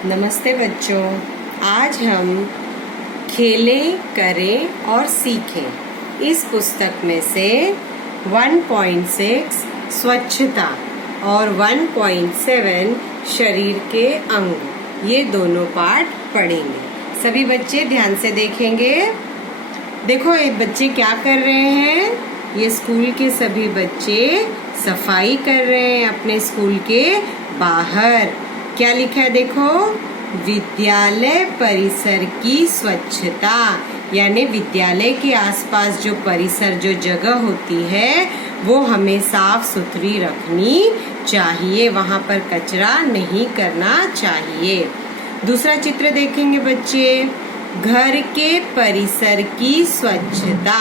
नमस्ते बच्चों, आज हम खेलें, करें और सीखें इस पुस्तक में से 1.6 स्वच्छता और 1.7 शरीर के अंग, ये दोनों पाठ पढ़ेंगे। सभी बच्चे ध्यान से देखेंगे। देखो ये बच्चे क्या कर रहे हैं। ये स्कूल के सभी बच्चे सफाई कर रहे हैं अपने स्कूल के बाहर। क्या लिखा है देखो, विद्यालय परिसर की स्वच्छता, यानी विद्यालय के आसपास जो परिसर, जो जगह होती है वो हमें साफ सुथरी रखनी चाहिए, वहाँ पर कचरा नहीं करना चाहिए। दूसरा चित्र देखेंगे बच्चे, घर के परिसर की स्वच्छता,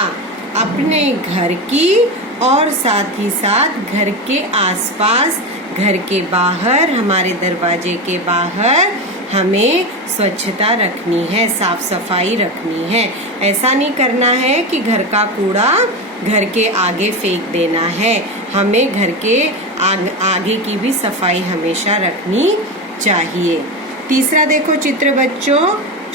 अपने घर की और साथ ही साथ घर के आसपास, घर के बाहर, हमारे दरवाजे के बाहर हमें स्वच्छता रखनी है, साफ सफाई रखनी है। ऐसा नहीं करना है कि घर का कूड़ा घर के आगे फेंक देना है। हमें घर के आगे की भी सफाई हमेशा रखनी चाहिए। तीसरा देखो चित्र बच्चों,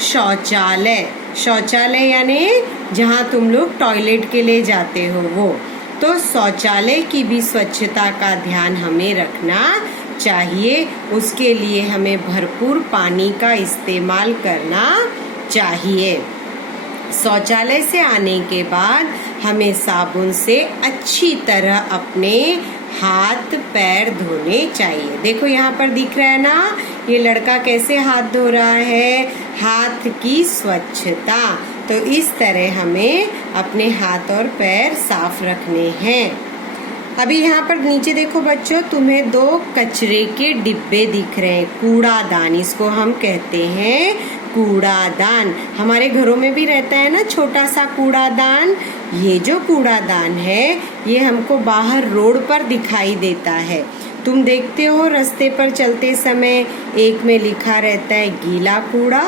शौचालय। शौचालय यानी जहाँ तुम लोग टॉयलेट के लिए जाते हो वो। तो शौचालय की भी स्वच्छता का ध्यान हमें रखना चाहिए। उसके लिए हमें भरपूर पानी का इस्तेमाल करना चाहिए। शौचालय से आने के बाद हमें साबुन से अच्छी तरह अपने हाथ पैर धोने चाहिए। देखो यहाँ पर दिख रहा है ना, ये लड़का कैसे हाथ धो रहा है, हाथ की स्वच्छता। तो इस तरह हमें अपने हाथ और पैर साफ रखने हैं। अभी यहाँ पर नीचे देखो बच्चों, तुम्हें 2 कचरे के डिब्बे दिख रहे हैं, कूड़ादान, इसको हम कहते हैं कूड़ादान। हमारे घरों में भी रहता है ना छोटा सा कूड़ादान। ये जो कूड़ादान है ये हमको बाहर रोड पर दिखाई देता है। तुम देखते हो रास्ते पर चलते समय, एक में लिखा रहता है गीला कूड़ा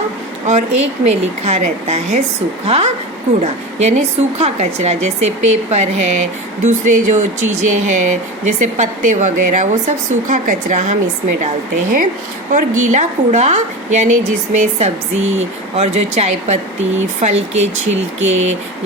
और एक में लिखा रहता है सूखा कूड़ा, यानी सूखा कचरा, जैसे पेपर है, दूसरे जो चीजें हैं जैसे पत्ते वगैरह, वो सब सूखा कचरा हम इसमें डालते हैं। और गीला कूड़ा यानी जिसमें सब्जी और जो चाय पत्ती, फल के छिलके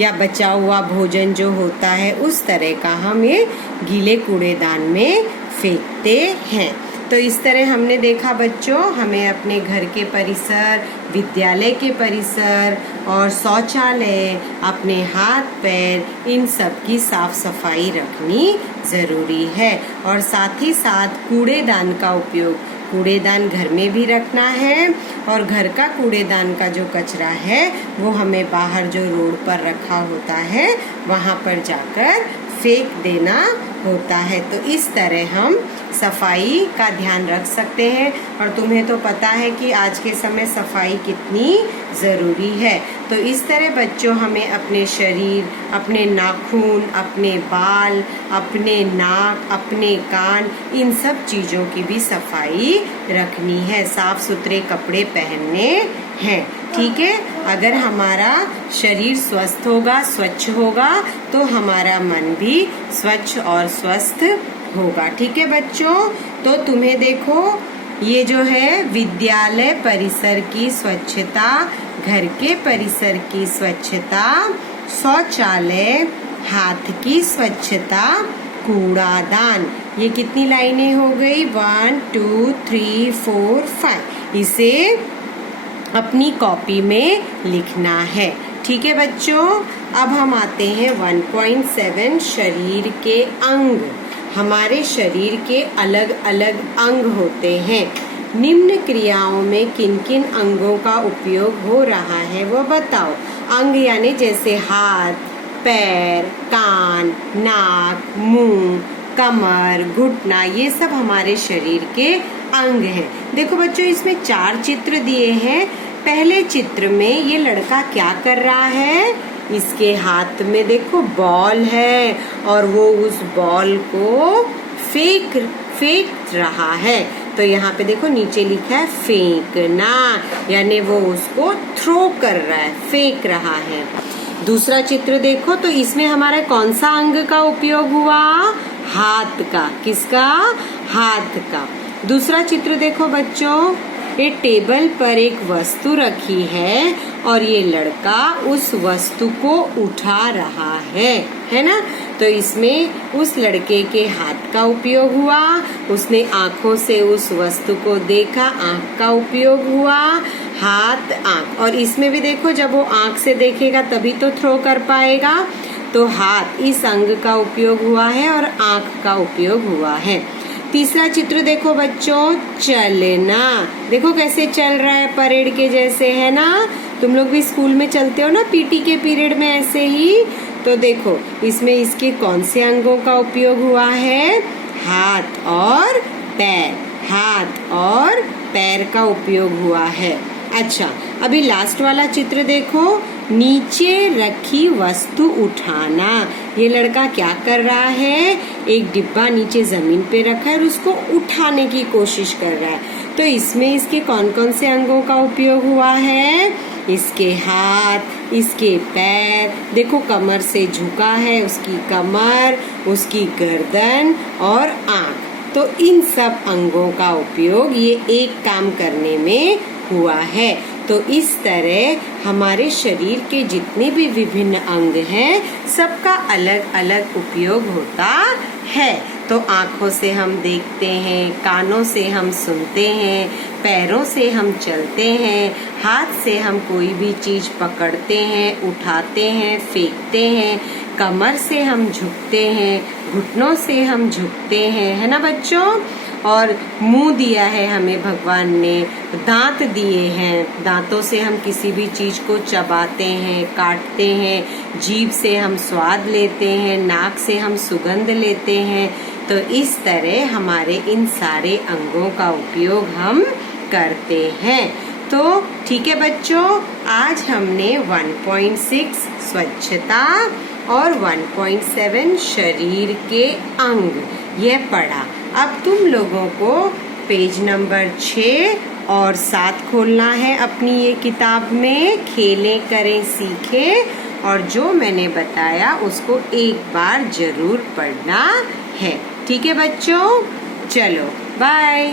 या बचा हुआ भोजन जो होता है, उस तरह का हम ये गीले कूड़ेदान में फेंकते हैं। तो इस तरह हमने देखा बच्चों, हमें अपने घर के परिसर, विद्यालय के परिसर और शौचालय, अपने हाथ पैर, इन सब की साफ सफाई रखनी जरूरी है। और साथ ही साथ कूड़ेदान का उपयोग, कूड़ेदान घर में भी रखना है और घर का कूड़ेदान का जो कचरा है वो हमें बाहर जो रोड पर रखा होता है वहाँ पर जाकर फेंक देना होता है। तो इस तरह हम सफाई का ध्यान रख सकते हैं। और तुम्हें तो पता है कि आज के समय सफाई कितनी ज़रूरी है। तो इस तरह बच्चों हमें अपने शरीर, अपने नाखून, अपने बाल, अपने नाक, अपने कान, इन सब चीज़ों की भी सफाई रखनी है, साफ सुथरे कपड़े पहनने हैं। ठीक है, अगर हमारा शरीर स्वस्थ होगा, स्वच्छ होगा, तो हमारा मन भी स्वच्छ और स्वस्थ होगा। ठीक है बच्चों, तो तुम्हें देखो ये जो है विद्यालय परिसर की स्वच्छता, घर के परिसर की स्वच्छता, शौचालय, हाथ की स्वच्छता, कूड़ादान, ये कितनी लाइनें हो गई, 1 2 3 4 5। इसे अपनी कॉपी में लिखना है। ठीक है बच्चों, अब हम आते हैं 1.7 शरीर के अंग। हमारे शरीर के अलग अलग अंग होते हैं। निम्न क्रियाओं में किन किन अंगों का उपयोग हो रहा है वो बताओ। अंग यानी जैसे हाथ, पैर, कान, नाक, मुंह, कमर, घुटना, ये सब हमारे शरीर के अंग हैं। देखो बच्चों, इसमें 4 चित्र दिए हैं। पहले चित्र में ये लड़का क्या कर रहा है, इसके हाथ में देखो बॉल है और वो उस बॉल को फेंक रहा है। तो यहाँ पे देखो नीचे लिखा है फेंकना, यानी वो उसको थ्रो कर रहा है, फेंक रहा है। दूसरा चित्र देखो, तो इसमें हमारा कौन सा अंग का उपयोग हुआ, हाथ का। किसका, हाथ का। दूसरा चित्र देखो बच्चों, ये टेबल पर एक वस्तु रखी है और ये लड़का उस वस्तु को उठा रहा है ना। तो इसमें उस लड़के के हाथ का उपयोग हुआ, उसने आंखों से उस वस्तु को देखा, आंख का उपयोग हुआ, हाथ आंख। और इसमें भी देखो, जब वो आंख से देखेगा तभी तो थ्रो कर पाएगा, तो हाथ इस अंग का उपयोग हुआ है और आंख का उपयोग हुआ है। तीसरा चित्र देखो बच्चों, चलना। देखो कैसे चल रहा है, परेड के जैसे, है ना। तुम लोग भी स्कूल में चलते हो ना पीटी के पीरियड में ऐसे ही। तो देखो इसमें इसके कौन से अंगों का उपयोग हुआ है, हाथ और पैर, हाथ और पैर का उपयोग हुआ है। अच्छा, अभी लास्ट वाला चित्र देखो, नीचे रखी वस्तु उठाना। ये लड़का क्या कर रहा है, एक डिब्बा नीचे जमीन पे रखा है और उसको उठाने की कोशिश कर रहा है। तो इसमें इसके कौन कौन से अंगों का उपयोग हुआ है, इसके हाथ, इसके पैर, देखो कमर से झुका है, उसकी कमर, उसकी गर्दन और आंख। तो इन सब अंगों का उपयोग ये एक काम करने में हुआ है। तो इस तरह हमारे शरीर के जितने भी विभिन्न अंग हैं, सबका अलग अलग उपयोग होता है। तो आँखों से हम देखते हैं, कानों से हम सुनते हैं, पैरों से हम चलते हैं, हाथ से हम कोई भी चीज पकड़ते हैं, उठाते हैं, फेंकते हैं, कमर से हम झुकते हैं, घुटनों से हम झुकते हैं, है ना बच्चों। और मुंह दिया है हमें भगवान ने, दांत दिए हैं, दांतों से हम किसी भी चीज को चबाते हैं, काटते हैं, जीभ से हम स्वाद लेते हैं, नाक से हम सुगंध लेते हैं। तो इस तरह हमारे इन सारे अंगों का उपयोग हम करते हैं। तो ठीक है बच्चों, आज हमने 1.6 स्वच्छता और 1.7 शरीर के अंग ये पढ़ा। अब तुम लोगों को पेज नंबर 6 और 7 खोलना है अपनी ये किताब में। खेलें, करें, सीखें, और जो मैंने बताया उसको एक बार जरूर पढ़ना है। ठीक है बच्चों, चलो बाय।